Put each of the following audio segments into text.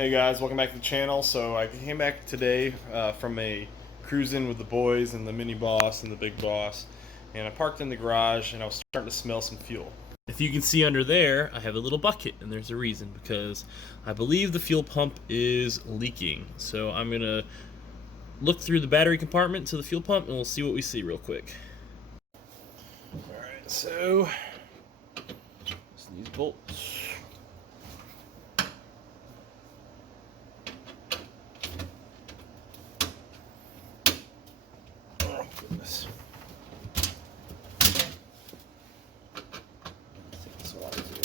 Hey guys, welcome back to the channel. So I came back today from a cruising with the boys and the mini boss and the big boss, and I parked in the garage and I was starting to smell some fuel. If you can see under there, I have a little bucket, and there's a reason, because I believe the fuel pump is leaking. So I'm gonna look through the battery compartment to the fuel pump and we'll see what we see real quick. Alright, so these bolts. Oh goodness. Take this one out of here.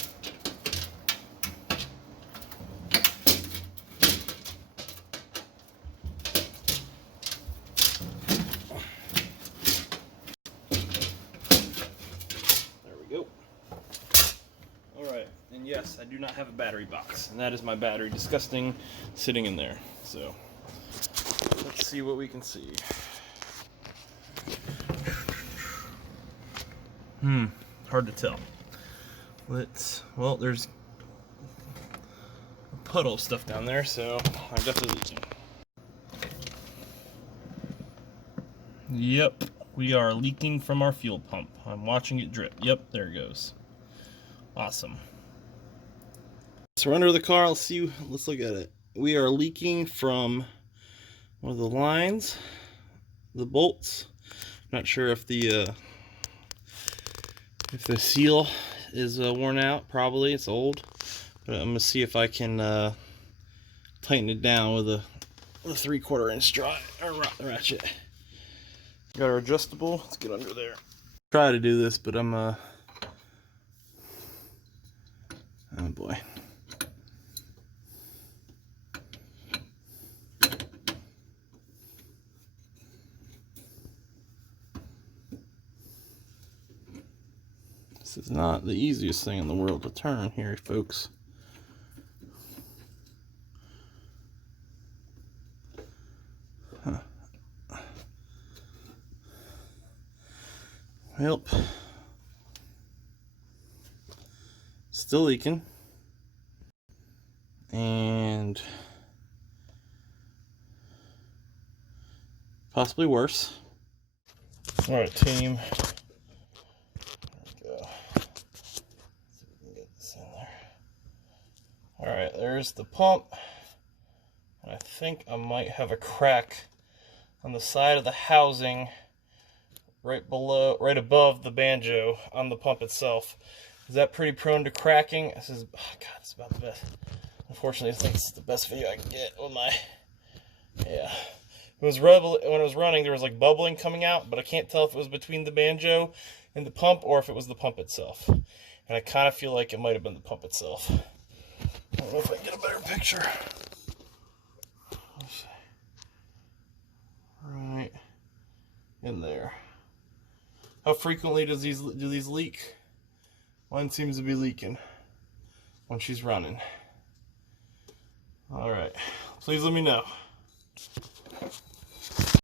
There we go. Alright, and yes, I do not have a battery box, and that is my battery disgusting sitting in there. So let's see what we can see. Hard to tell. Well, there's a puddle of stuff down there, so I'm definitely leaking. Yep, we are leaking from our fuel pump. I'm watching it drip. Yep, there it goes. Awesome. So we're under the car. Let's look at it. We are leaking from one of the lines, the bolts. Not sure if the seal is worn out. Probably it's old, but I'm gonna see if I can tighten it down with a 3/4 inch ratchet. Got our adjustable. Let's get under there. Try to do this, but oh boy. This is not the easiest thing in the world to turn here, folks. Huh. Help. Still leaking. And possibly worse. Alright, team. Alright, there's the pump, and I think I might have a crack on the side of the housing right above the banjo on the pump itself. Is that pretty prone to cracking? This is, oh God, it's about the best. Unfortunately, I think it's the best video I can get with my, yeah. When it was running, there was like bubbling coming out, but I can't tell if it was between the banjo and the pump or if it was the pump itself. And I kind of feel like it might have been the pump itself. I don't know if I can get a better picture. Let's see. Right in there. How frequently do these leak? One seems to be leaking when she's running. All right. Please let me know.